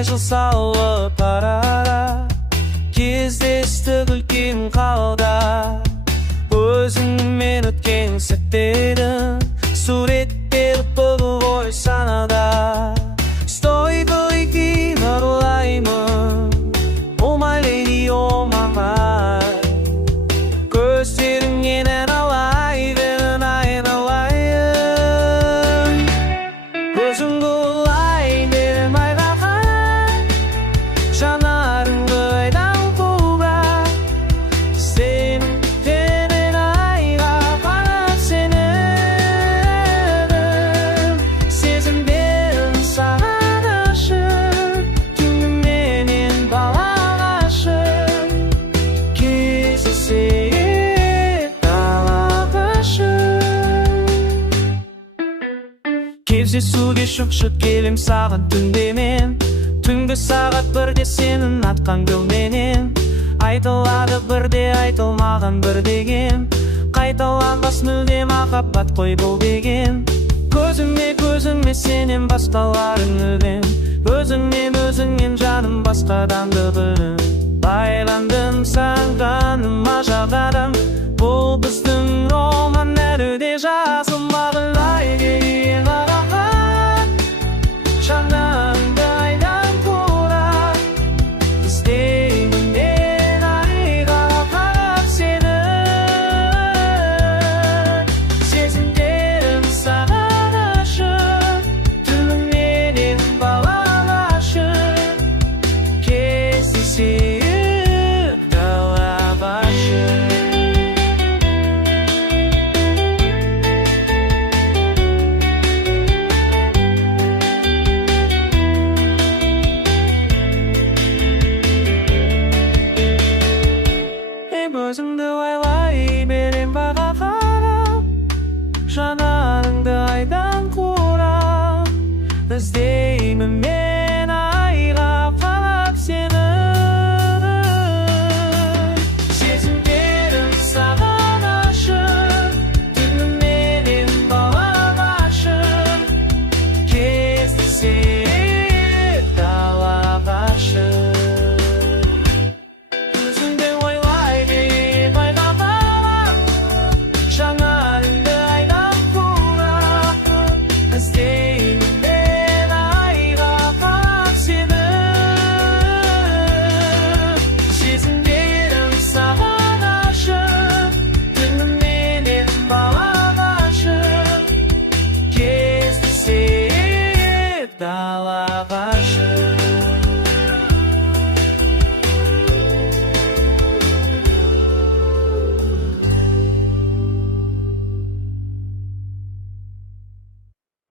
талай жыл салып арада, кездестік үлкен қалда. Өзіңмен өткен сәттерін суреттеп бүгін ой санада. Стой бөлейін ұрлаймын, oh my lady, oh my my. Көздеріңнен айналайын, айналайын. Өзіңді ұрлайын дедім айға қарап, жанарыңды айдан қуға. Сенің тенің айға қарап сенім, сезімдерім саған ашық, түніменен балаға ашық. Кездесейік далаға ашық. Кездесуге шықшып келем саған түнде мен, түнгі сағат бірде сенің атқан гүлменен. Айтылады бірде, айтылмаған бір деген, қайталанбас мүлде махаббат қой бұл деген. Көзіме сенен басқаларың өлең, өзіңнен жаным басқаданды білім. Байландым сағаным ажар адам, бұл біздің роман әлі де жазылмаған. Айға қарап, жанарыңды айдан қура. Іздеймін мен айға қарап сені, сезімдерім саған ашық, түніменен балаға ашық. Кездесейік далаға ашық. Өзіңді ойлай берем баға қарап, жанарыңды айдан қура. Іздеймін мен айға қарап сені, сезімдерім саған ашық, түніменен балаға ашық. Кездесейік далаға ашық. Жанарыңды айдан қура. Іздеймін мен айға қарап сені, сезімдерім саған ашық, түніменен балаға ашық. Кездесейік далаға